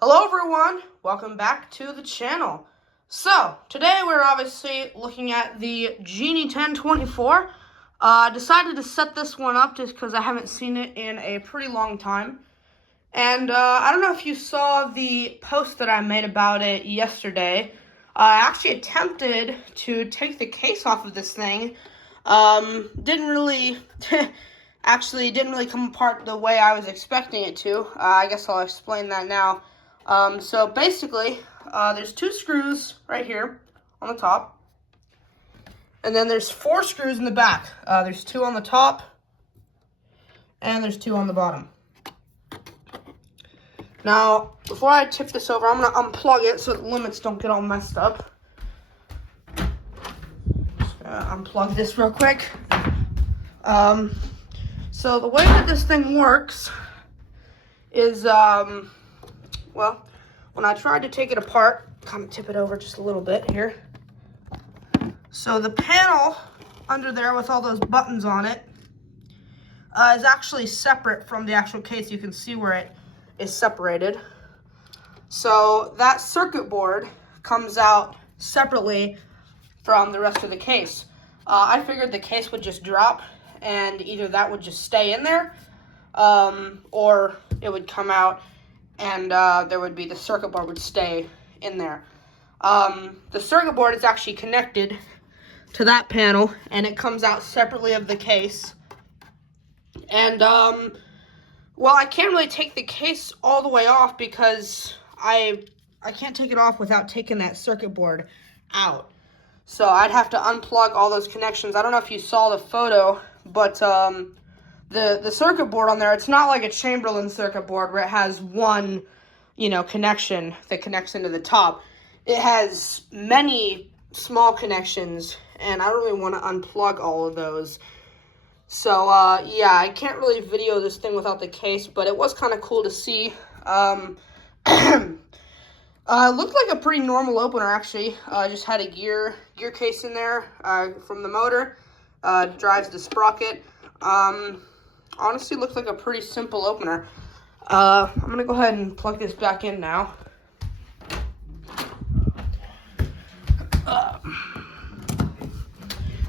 Hello everyone, welcome back to the channel. So, today we're obviously looking at the Genie 1024. Decided to set this one up just because I haven't seen it in a pretty long time. And I don't know if you saw the post that I made about it yesterday. I actually attempted to take the case off of this thing. Didn't really come apart the way I was expecting it to. I guess I'll explain that now. So basically, there's 2 screws right here on the top, and then there's 4 screws in the back. There's 2 on the top, and there's 2 on the bottom. Now, before I tip this over, I'm going to unplug it so the limits don't get all messed up. Just gonna unplug this real quick. So the way that this thing works is, well, when I tried to take it apart, kind of tip it over just a little bit here. So the panel under there with all those buttons on it is actually separate from the actual case. You can see where it is separated. So that circuit board comes out separately from the rest of the case. I figured the case would just drop and either that would just stay in there or it would come out and there would be the circuit board would stay in there. The circuit board is actually connected to that panel, and it comes out separately of the case. And, well, I can't really take the case all the way off because I can't take it off without taking that circuit board out. So I'd have to unplug all those connections. I don't know if you saw the photo, but the circuit board on there, it's not like a Chamberlain circuit board where it has one, connection that connects into the top. It has many small connections, and I don't really want to unplug all of those. So, yeah, I can't really video this thing without the case, but it was kind of cool to see. It looked like a pretty normal opener, actually. Just had a gear case in there from the motor. Drives the sprocket. Honestly, looks like a pretty simple opener. I'm going to go ahead and plug this back in now.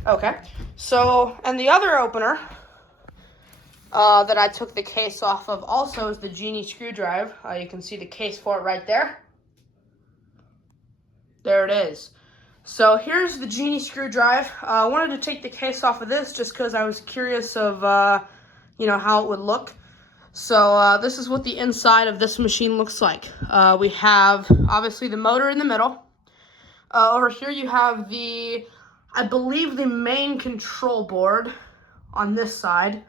Okay, so, and the other opener that I took the case off of also is the Genie screwdriver. You can see the case for it right there. There it is. So here's the Genie screwdriver. I wanted to take the case off of this just because I was curious of, how it would look. So this is what the inside of this machine looks like. We have, obviously, the motor in the middle. Over here you have I believe the main control board on this side.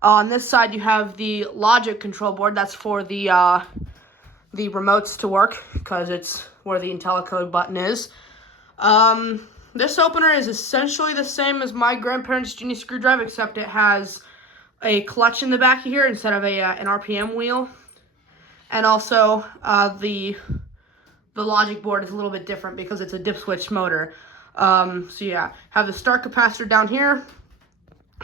On this side you have the logic control board. That's for the remotes to work because it's where the IntelliCode button is. This opener is essentially the same as my grandparents' Genie screwdriver, except it has a clutch in the back of here instead of an RPM wheel. And also, the logic board is a little bit different because it's a dip switch motor. So yeah, have the start capacitor down here.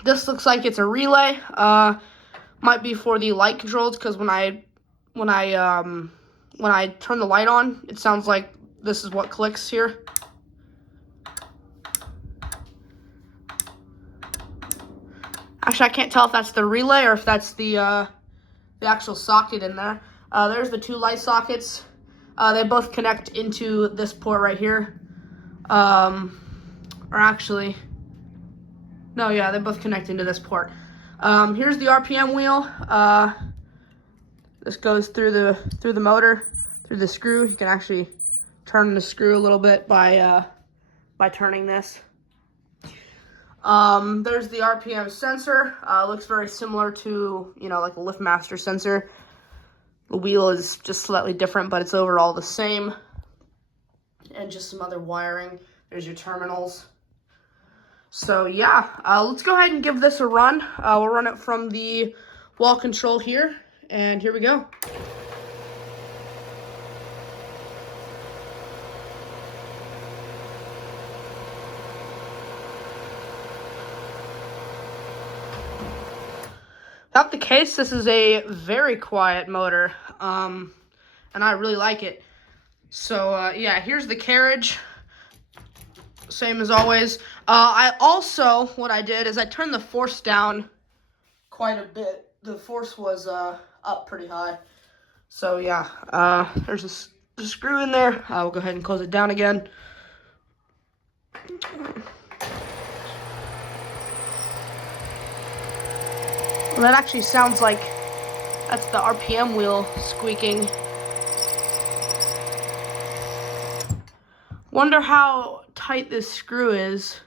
This looks like it's a relay. Might be for the light controls because when I turn the light on, it sounds like this is what clicks here. Actually, I can't tell if that's the relay or if that's the actual socket in there. There's the 2 light sockets. They both connect into this port right here. Or actually, no, yeah, they both connect into this port. Here's the RPM wheel. This goes through the motor, through the screw. You can actually turn the screw a little bit by turning this. There's the RPM sensor. Looks very similar to, like a LiftMaster sensor. The wheel is just slightly different, but it's overall the same. And just some other wiring. There's your terminals. So yeah, let's go ahead and give this a run. We'll run it from the wall control here, and here we go. Without the case, this is a very quiet motor. and I really like it. So, yeah, here's the carriage. Same as always. What I did is I turned the force down quite a bit. The force was up pretty high. So, yeah, there's a screw in there. We'll go ahead and close it down again. Well, that actually sounds like that's the RPM wheel squeaking. Wonder how tight this screw is.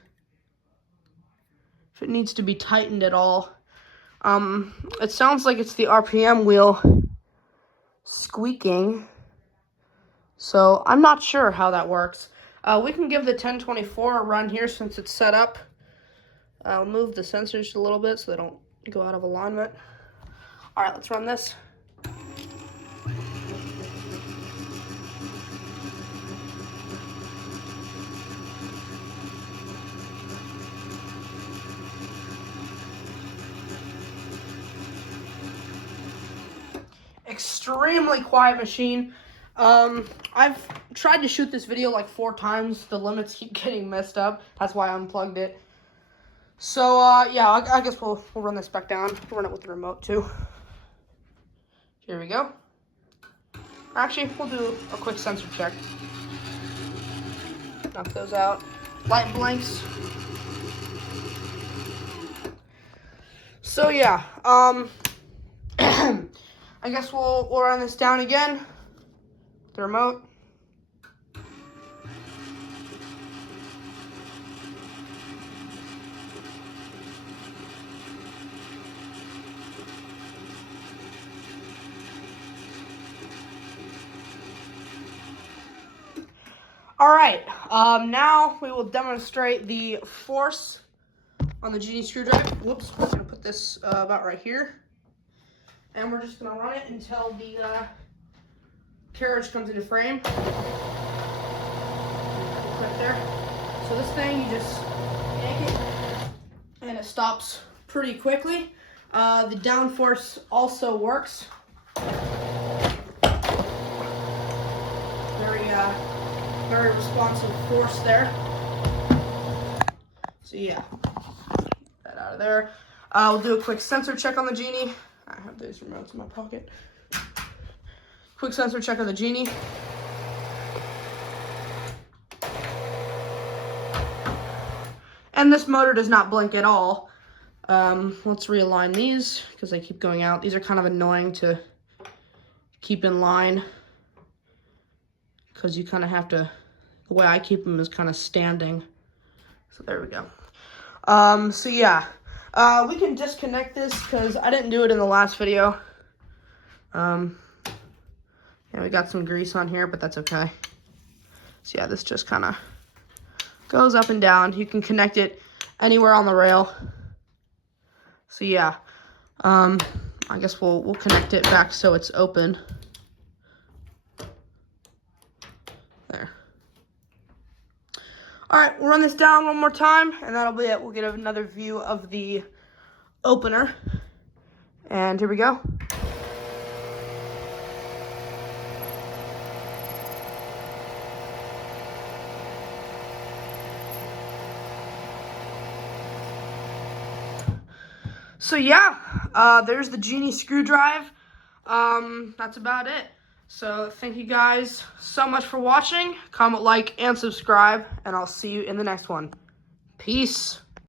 If it needs to be tightened at all. It sounds like it's the RPM wheel squeaking. So I'm not sure how that works. We can give the 1024 a run here since it's set up. I'll move the sensors a little bit so they don't go out of alignment. All right, let's run this. Extremely quiet machine. I've tried to shoot this video like 4 times. The limits keep getting messed up. That's why I unplugged it. So, yeah, I guess we'll run this back down. We'll run it with the remote, too. Here we go. Actually, we'll do a quick sensor check. Knock those out. Light blinks. So, yeah, I guess we'll run this down again. The remote. All right, now we will demonstrate the force on the Genie screwdriver. Whoops, I'm gonna put this about right here. And we're just gonna run it until the carriage comes into frame. Clip there. So this thing, you just yank it, and it stops pretty quickly. The downforce also works. Very responsive force there. So yeah, that out of there. We'll do a quick sensor check on the Genie. I have these remotes in my pocket. Quick sensor check on the Genie. And this motor does not blink at all. Let's realign these because they keep going out. These are kind of annoying to keep in line because you kind of have to, the way I keep them is kind of standing. So there we go. So yeah, we can disconnect this because I didn't do it in the last video. Yeah, we got some grease on here, but that's okay. So yeah, this just kind of goes up and down. You can connect it anywhere on the rail. So yeah, I guess we'll connect it back so it's open. There. All right, we'll run this down one more time, and that'll be it. We'll get another view of the opener. And here we go. So yeah, there's the Genie screwdriver. That's about it. So thank you guys so much for watching. Comment, like, and subscribe, and I'll see you in the next one. Peace.